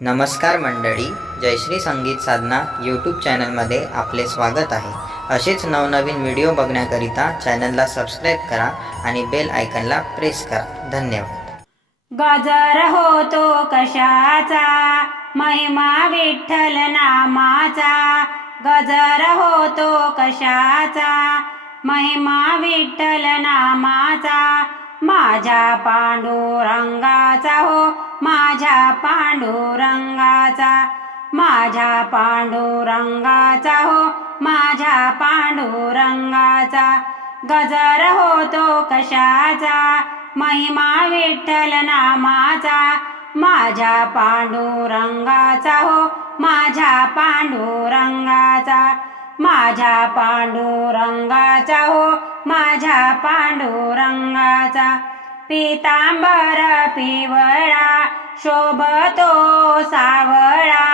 नमस्कार मंडळी, जयश्री संगीत साधना यूट्यूब चॅनलमध्ये आपले स्वागत आहे। असेच नवनवीन व्हिडिओ बघण्याकरिता चॅनलला सबस्क्राईब करा आणि बेल आयकॉनला प्रेस करा। धन्यवाद। गजर होतो कशाचा, महिमा विठ्ठल नामाचा। गजर होतो कशाचा, महिमा विठ्ठल नामाचा। माझ्या पांडुरंगाचा हो, माझ्या पांडुरंगाचा। माझ्या पांडुरंगाचा हो, माझ्या पांडुरंगाचा। गजर होतो कशाचा, महिमा विठ्ठल नामाचा। माझ्या पांडुरंगाचा हो, माझ्या पांडुरंगाचा। माझ्या पांडुरंगाचा हो, माझ्या पांडुरंगाचा। पीतांबर पिवळा शोभतो सावळा।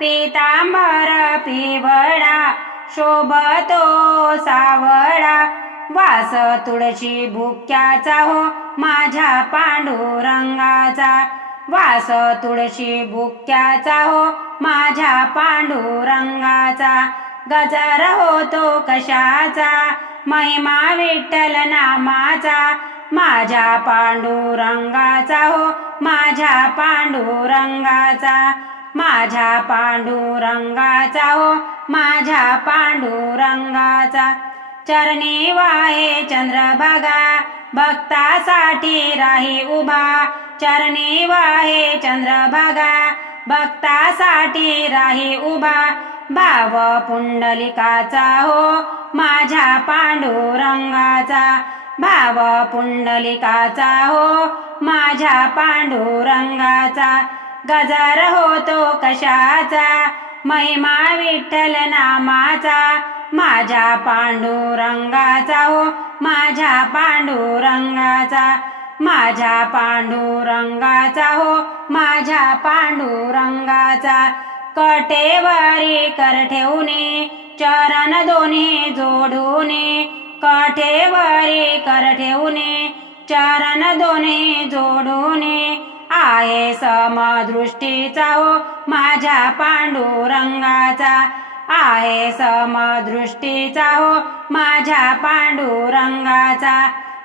पीतांबर पिवळा शोभतो सावळा। वास तुळशी बुक्याचा हो, माझ्या पांडुरंगाचा। वास तुळशी बुक्याचा हो, माझ्या पांडुरंगाचा। गजर होतो कशाचा, महिमा विठ्ठल नामाचा। माझ्या पांडुरंगाचा हो, माझ्या पांडुरंगाचा। माझ्या पांडुरंगाचा हो, माझ्या पांडुरंगाचा। चरणी वाहे चंद्रभागा, भक्तासाठी राही उभा। चरणी वाहे चंद्रभागा, भक्तासाठी राही उभा। भाव पुंडलिकाचा हो, माझ्या पांडुरंगाचा। भाव पुंडलिकाचा हो, माझ्या पांडुरंगाचा। गजर होतो कशाचा, महिमा विठ्ठल नामाचा। माझ्या पांडुरंगाचा हो, माझ्या पांडुरंगाचा। माझ्या पांडुरंगाचा हो, माझ्या पांडुरंगाचा। कटेवरी कर ठेवणे, चरण दोन्ही जोडूने। कटेवरी कर ठेवणे, चरण दोन्ही जोडूने। आहे समदृष्टीचा हो, माझ्या पांडुरंगाचा। आहे समदृष्टीचा हो, माझ्या पांडुरंगाचा।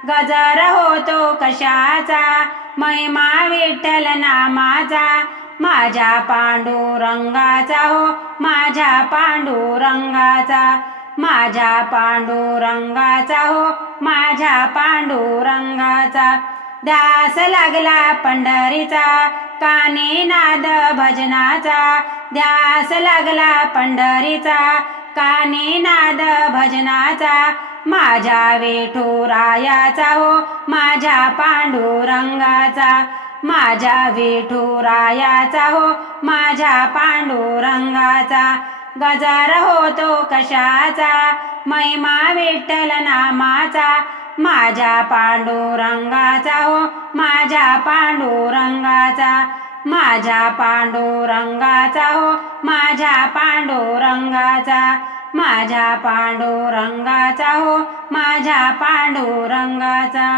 गजर होतो कशाचा, महिमा विठ्ठल नामाचा। माझ्या पांडुरंगाचा हो, माझ्या पांडुरंगाचा। माझ्या पांडुरंगाचा हो, माझ्या पांडुरंगाचा। ध्यास लागला पंढरीचा, कानी नाद भजनाचा। ध्यास लागला पंढरीचा, कानी नाद भजनाचा। माझ्या विठुरायाचा हो, माझ्या पांडुरंगाचा। माझ्या विठुरायाचा हो, माझ्या पांडुरंगाचा। गजर होतो कशाचा, महिमा विठ्ठल नामाचा। माझ्या पांडुरंगाचा हो, माझ्या पांडुरंगाचा। माझ्या पांडुरंगाचा हो, माझ्या पांडुरंगाचा। माझ्या पांडुरंगाचा हो, माझ्या पांडुरंगाचा।